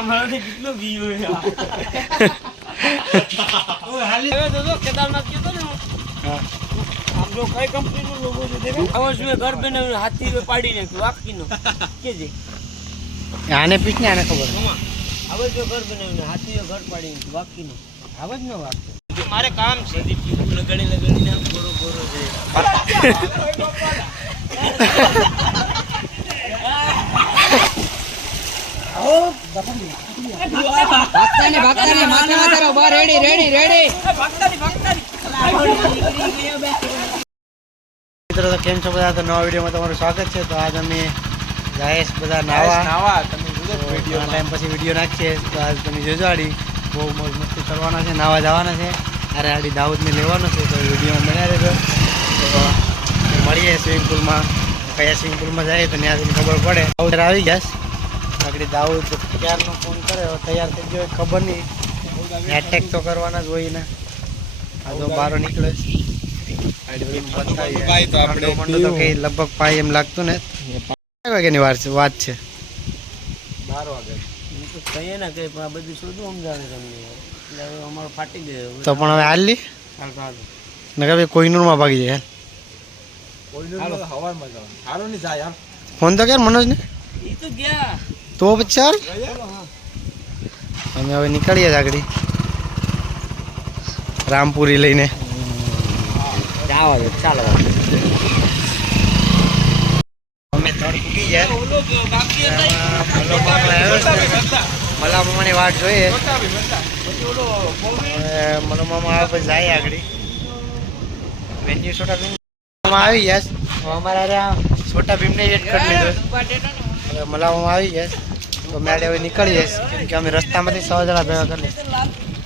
અમારાથી કેટલો વ્યૂ હે ઓય હાલી હવે તો કેદારનાથ ગયો તો ને હા આમ જો કઈ કંપનીનો લોગો છે દેખો આવાજ મે ઘર બનાવ્યું હાથી રે પાડી નાખ્યું વાકીનો કે જે આને પીછને આને ખબર આવાજ જો ઘર બનાવ્યું હાથી રે ઘર પાડી નાખ્યું વાકીનો આવાજ નો વાક મારે કામ છે દીપ લગાડીને ગોરો ગોરો છે ભાગતાની માથે માથે બહાર રેડી મિત્રો તો કેમ છો બધા તો નવા વિડીયોમાં તમારું સ્વાગત છે તો આજ અમે જાયેશ બધા નાવા તમે વિડીયો ટાઈમ પછી વિડીયો નાખીએ તો આજ તમે જોજો આડી બહુ મોજ મસ્તી કરવાના છે નાવા જવાના છે અરે આડી દાઉદને લેવાનો છે તો વિડીયોમાં બન્યા રહેજો તો મળીએ સ્વિમિંગ પુલમાં કયા સ્વિમિંગ પુલમાં જાય તો ત્યાંથી ખબર પડે દાઉદ આવી ગયા આગળ દાઉદ ક્યારનો ફોન કર્યો તૈયાર થઈ ગયો ખબર નહીં એટેક તો કરવાના જ હોય ને આ જો બહાર નીકળે તો કઈ લગભગ પાય એમ લાગતું ને 5 વાગ્યાની વાત છે 12 વાગે તો કહીએ ને કે આ બધું શોધું સમજાવે તમને એટલે અમારો ફાટી ગયો તો પણ હવે હાલ લી ને કે કોઈનુરમાં ભાગી જાય કોઈનુરમાં હવારમાં જવાનું હાલો નહીં જાય યાર ફોન તો કર મનોજ ને ઈ તો ગયા તો ચાલ અમે હવે નીકળીએ આગળ રામપુરી લઈને ચાલો અમે તળ પૂકી જાય મલા મામાની વાટ જોઈએ મલો મામા આવે પછી જાય આગળ વેન્યુ છોટા ભીમ આવી ગયા અમારા છોટા ભીમને વેટ કરી લીધો મલાવામાં આવી જાય તો મેડે હવે નીકળી જઈશ કેમ કે અમે રસ્તામાંથી 100 જણા ભેગા કરી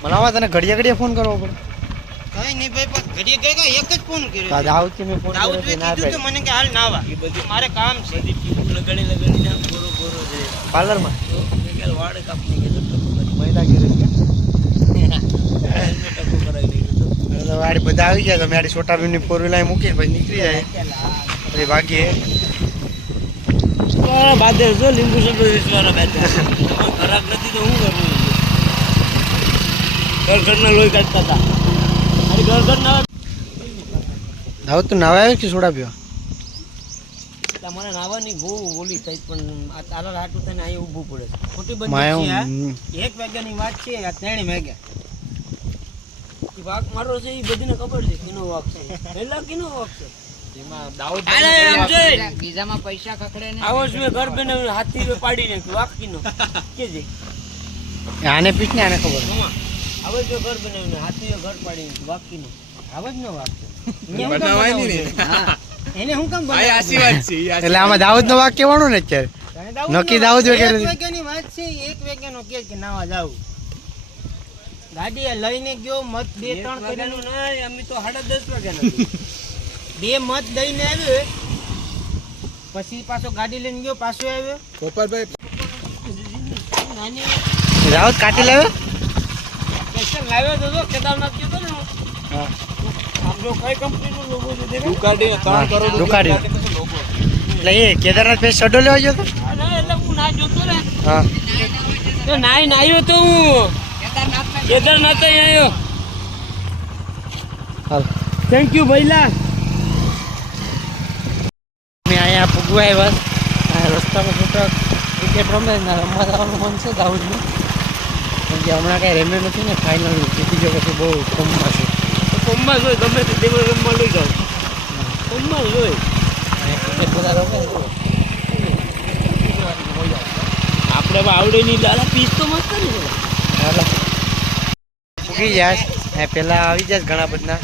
મલામાં તને ઘડીએ ફોન કરવો પડે કઈ નહીં ભાઈ ઘડીએ ગઈ એક જ ફોન કર્યો દાઉદથી મેં ફોન કર્યો તો મને કે હાલ નાવા એ બધું મારે કામ છે લગાડીને ગોરો ગોરો છે પાર્લરમાં મેં કે વાડ કાપની કે મહિલા ઘેરે ટકો કરાવી દીધું વાડી બધા આવી ગયા તો મેં છોટા ભીમની 4 વ્હીલર મૂકીને પછી નીકળી જાય પછી ભાગીએ બાદે જો લીંબુ સબો વિશ્વાના બેઠા ખરાબ નથી તો હું કરું ઘરના લોહી કાઢતા હતા અરે ઘરના દાઉદ તું નાવા આવ્યો કે સોડા પીવા મને નાવાની બહુ ઓલી થઈ પણ આ તારા હાટું થઈને અહીં ઊભું પડે ખોટી બંધ છે 1 વાગ્યાની વાત છે આ 3 વાગ્યા એ વાક મારો છે એ બધીને ખબર છે કિનો વાક છે પહેલા કિનો વાક છે એમાં દાઉદ બીજામાં પૈસા ખખડે ને આવો જ મે ઘર બનાવ્યું હાથી રે પાડી નાખ્યું વાક કિનો કે જે આને પીછને આને ખબર આવો જો ઘર બનાવ્યું હાથી રે ઘર પાડી નાખ્યું વાક કિનો આવો જ નો વાક છે બનાવાય નહીં હા એને હું કામ ભાઈ આસી વાત છે એટલે આમાં દાઉદ નો વાક કેવાનું ને અત્યારે નકી દાઉદ વગેરે 1 વાગ્યાની વાત છે 1 વાગ્યાનો કે નાવા જાવ ગાડી લઈને ગયો મત 2-3 કરીને નહીં અમે તો 10:30 વાગ્યાના 2 મત દઈને આવ્યો પછી પાછો ગાડી લઈને ગયો પાછો આવ્યો ગોપાલભાઈ દાઉદ કાટી લાવ્યો સ્પેશિયલ લાવ્યો તો કેદારનાથ ગયો તો ને હા આમ જો કઈ કંપનીનો લોગો છે દેખો દુકાડી 3 કરોડ દુકાડી એટલે એ કેદારનાથ પે શડો લેવા ગયો તો ના એટલે હું ના જોતો ને હા તો નાઈ આવ્યો તો હું કેદારનાથ આવ્યો હાલ થેન્ક યુ ભઈલા મેં અહીંયા પૂગવાય બસ રસ્તામાં છોટા ક્રિકેટ રમે રમવા જવાનું મન છે દાઉદનું કેમ કે હમણાં કાંઈ રમે નથી ને ફાઇનલ જીતી ગયો પછી બહુ કોમમાં છે કોમમાં જોઈ ગમે તે દેવો રમવા લઈ જાવ કોમમાં જોઈ ક્રિકેટ બધા રમે આપણે આવડે નહીં દાદા પીસ તો મસ્ત ને હાલો પૂગી જાય પહેલાં આવી જાય ઘણા બધા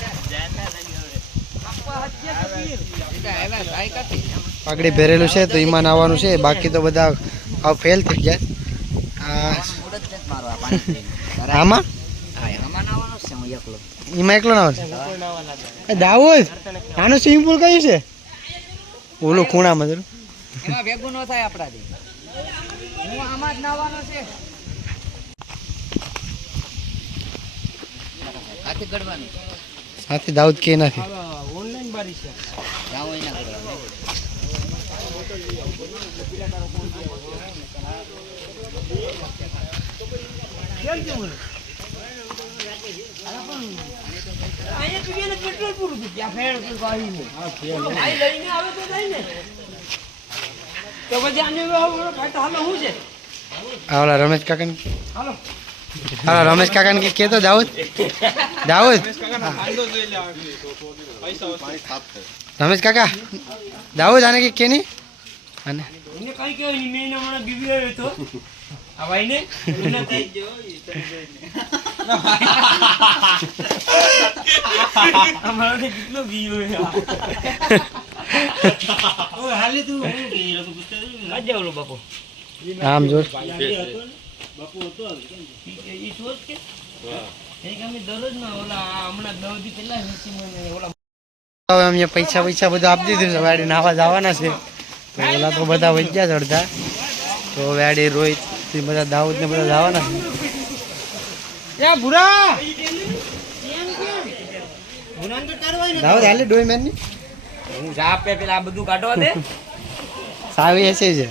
પાઘડી ભરેલું છે તો ઈમાન આવવાનું છે બાકી તો બધા આવ ફેલ થઈ ગયા આમાં એમાં એકલો ના આવે દાઉદ આનું સ્વિમિંગ પુલ કયું છે ઓલું ખૂણામાં જરૂર ભેગું ન થાય આપણાથી હું આમાં જ નાવાનો છે હાથે ગડવાનું સાથી દાઉદ કે નથી ઓનલાઈન બારી છે જાવ એના કરવા કેમ છે મને અહીંયા પીને પેટ્રોલ પૂરું થયું ત્યાં ફેર કોઈ પાણી નહીં આ લઈને આવે તો જાય ને તો પછી આને હાલો શું છે આવલા રમેશ કાકા હાલો હા રમેશ કાકા ને કે તો દાઉદ દાઉદ રમેશ કાકા દાઉદ આને કે ની અને એને કઈ કહેવાય નહીં મેં એને હમણાં બીબી આવ્યો તો આ ભાઈને એને થઈ ગયો અમારો કેટલો બીયો ઓય હાલે તું હું કે લોકો પૂછતા આજે ઓલો બાપો આમ જો બાપુ હતો ઈ સોચ કે એક અમે દરરોજ ના ઓલા હમણાં 10 દી પહેલા હેસી મને ઓલા હવે અમે પૈસા બધું આપી દીધું છે વાડી નાવા જવાના છે તો ઓલા તો બધા વજ્યા ચડતા તો વાડી રોહિત થી બધા દાઉદ ને બધા જવાના છે યા ભુરા ભુરાન તો તારવાય ને દાઉદ હાલે ડોઈ મેન ની હું સાપ પે પેલા આ બધું કાઢવા દે સાવી હશે છે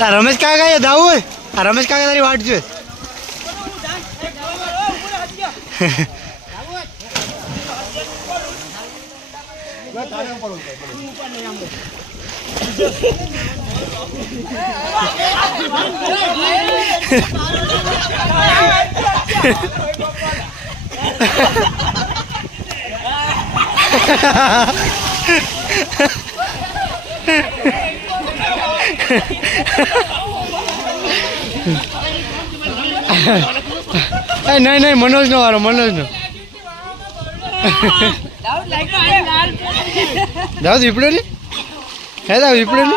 આ રમેશ કાકા એ દાઉદ આ રમેશ કાકા તારી વાટ જોઈ નહીં મનોજ નો વારો મનોજ નો દાઉદ વિપડ્યો ને હે દાઉદ વિપડ્યો ને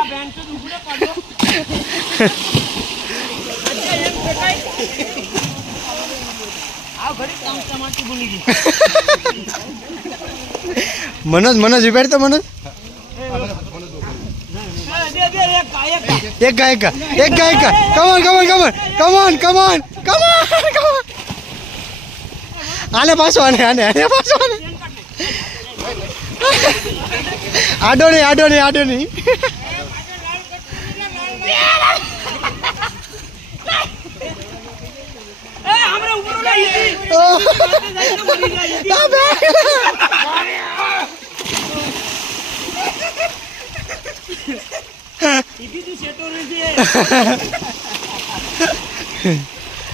મનોજ વિપડ તો મનોજ એક ગાયકા કમોન આને પાછો આને પાછો આડો નહીં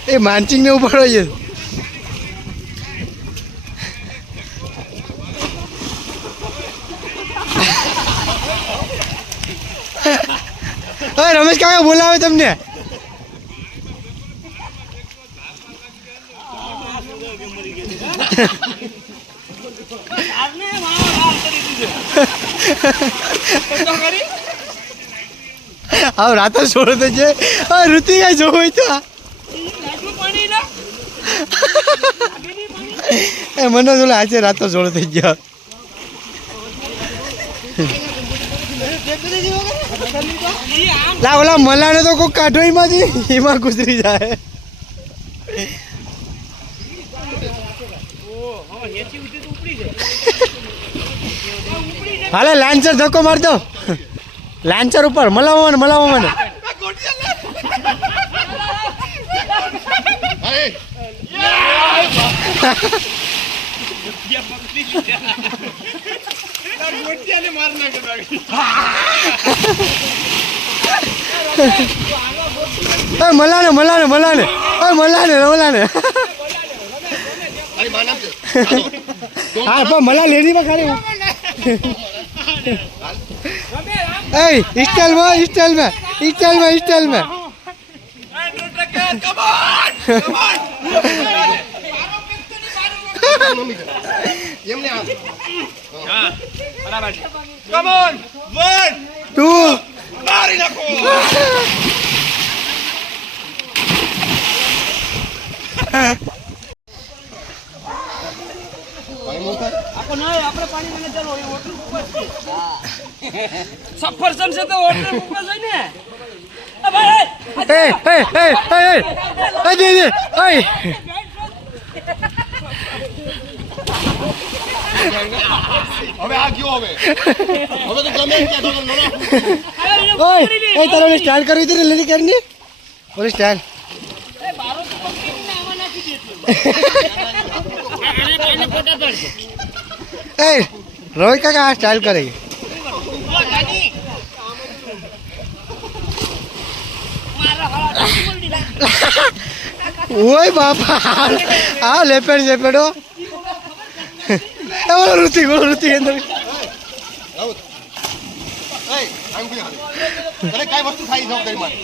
એ માનસિંગ ને ઉપાડો છે રમેશ કાકા બોલાવે તમને હા રાતો છોડો તો છે ઋતિ કઈ જોવું હોય તો એ મને તો આજે રાતો છોડો થઈ ગયો લા ઓલા મલાને તો કોઈ કાઢો એમાંથી એમાં ગુજરી જાય હાલે લાંચર ધક્કો માર દો લાંચર ઉપર મલાવો મને મલાને હા પણ મલા લેડી માં ખાલી स्टाइल में सफरचंद से तो ऑर्डर ऊपर जाए ने હવે આ ગયો હવે તો ગમે ત્યાં તો ઓય એ તારે ઓલી સ્ટાઇલ કરવી હતી ને લીલી કેરની ઓલી સ્ટાઇલ એ રોહિત કાકા આ સ્ટાઇલ કરે ઓય બાપા આ લેપેડ લેપેડો ઓલો ઋતિક અંદર કઈ વસ્તુ ખાઈ જવાબદારી મારી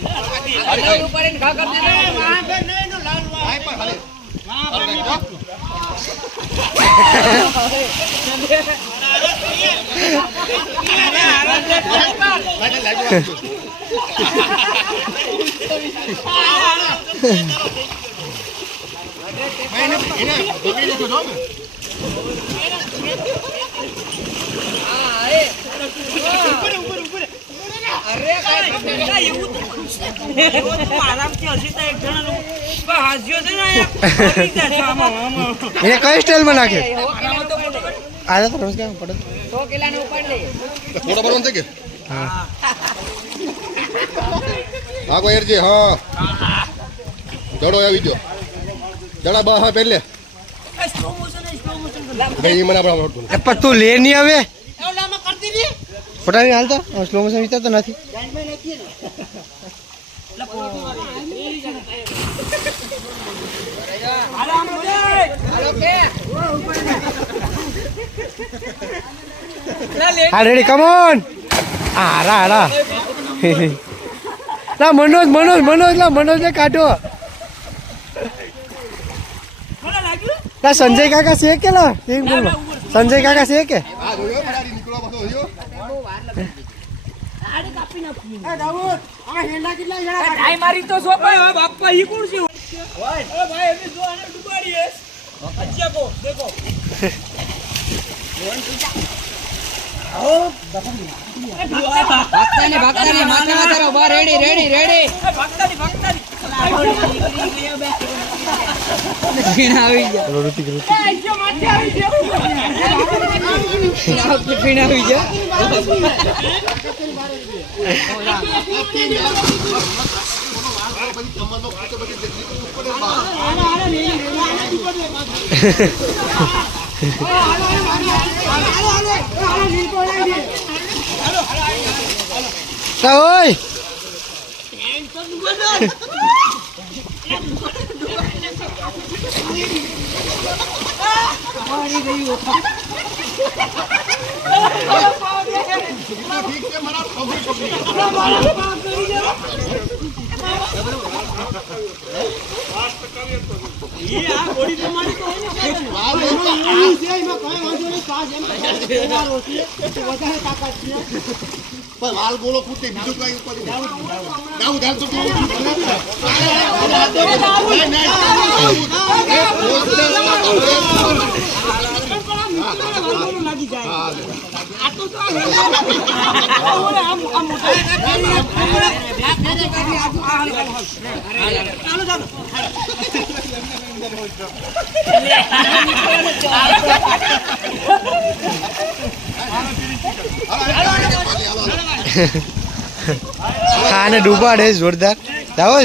એને કઈ સ્ટાઇલમાં નાખે આને તો રોજ કેમ પડે થોડો બરોબર છે કે હા કોઈ એરજી હા દડો આવી ગયો દડા બા હા પહેલે ભાઈ મને આપણે પણ તું લે નહીં હવે ફટાવી હાલ તો સ્લો મોશન વિચારતો નથી હા રેડી કમ ઓન હારા લા મનોજ ને કાઢો લા સંજય કાકા છે કે લા બોલો સંજય કાકા છે કે હા જોયો ફરારી નીકળવા બધો જોયો મારી તો સોપાય બાપા ઈ કોણ છે ઓય ભાઈ એમે જો આને ડુબાડી હે અચ્છા કો દેખો ભાગતાને માથા ઉભા રેડી ભાગતાની ફીણા આવી ગયા ઋતિક માથે આવી ગયો ફીણા આવી ગયા ઓય વાલ ગોળો ફૂટે બીજું કઈ ઉપર ખાને ડૂબાડે જોરદાર જાઓ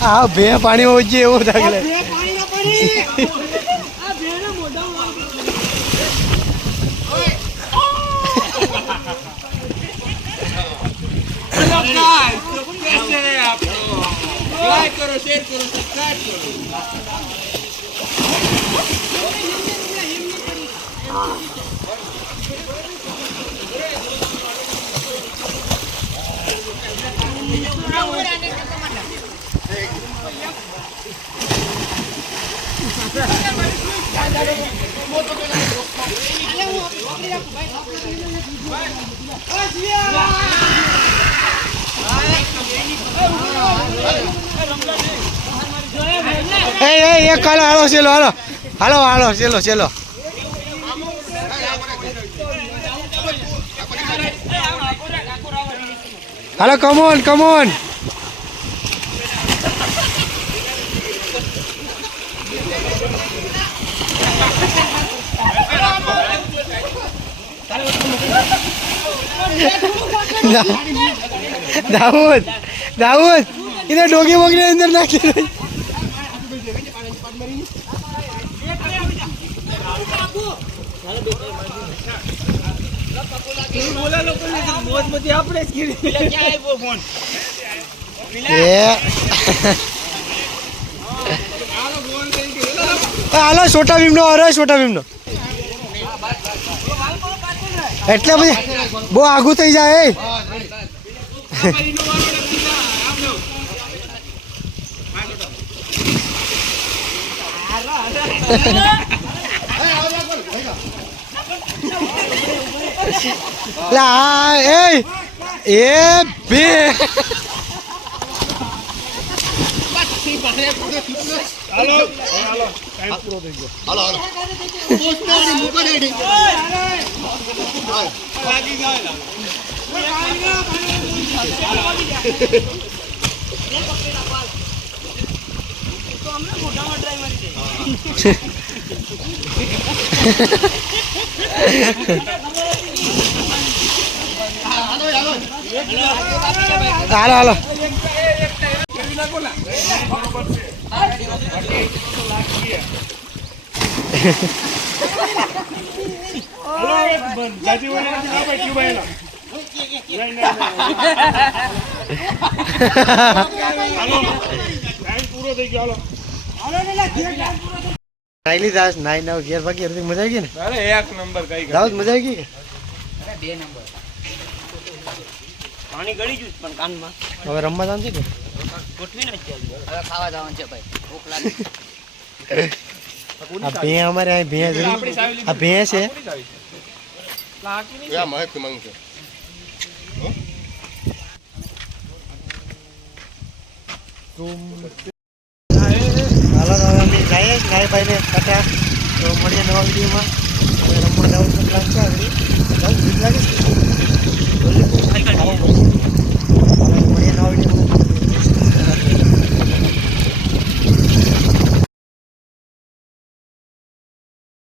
હા બે પાણીમાં ઉજ્જે એવું લાગે લાઈક કરો શેર કરો સબસ્ક્રાઇબ કરો એ કાલો હાલો ચેલો હાલો ચેલો હાલો કમોન કમોન. દાઉદ દાઉદ એને ડોગી વગેરે અંદર નાખી દે. હાલો છોટા ભીમ નો અરે છોટા ભીમ નો એટલે પછી બહુ આઘું થઈ જાય. એ બે હાલો હાલો. નાઈ લીધા નાઈ નવ ઘેર ભાગી મજા આવી ગઈ ને. અરે એક નંબર કઈ દાઉદ મજા આવી ગઈ કે પાણી ગળી ગયું પણ કાનમાં હવે રમવા જવાનું છે કે ગોઠવી નાખ્યા હવે ખાવા જવાનું છે ભાઈ ભૂખ લાગી આ ભે અમારે અહીં ભે આ ભે છે. યા માહિતી માંગ છે હાલો તો હવે અમે જઈએ નાઈ ભાઈને ટાટા. તો મળીએ નવા વિડીયોમાં. હવે રમવા જવાનું પ્લાન છે આગળ ભીખ લાગે મળીએ નવા વિડીયોમાં.